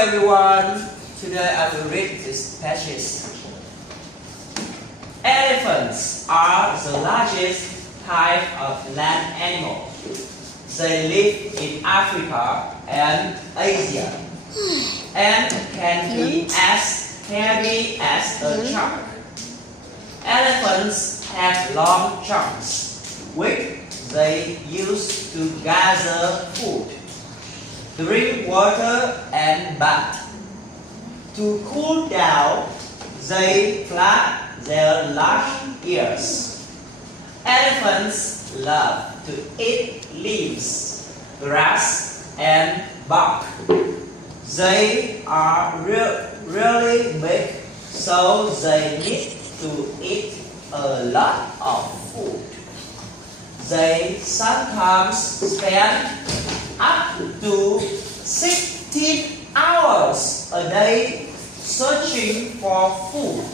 everyone, today I will read this passage. Elephants are the largest type of land animal. They live in Africa and Asia and can be as heavy as a shark. Elephants have long trunks, which they use to gather food, drink water and bath. To cool down, they flap their large ears. Elephants love to eat leaves, grass and bark. They are really big, so they need to eat a lot of food. They sometimes spend up to 16 hours a day searching for food.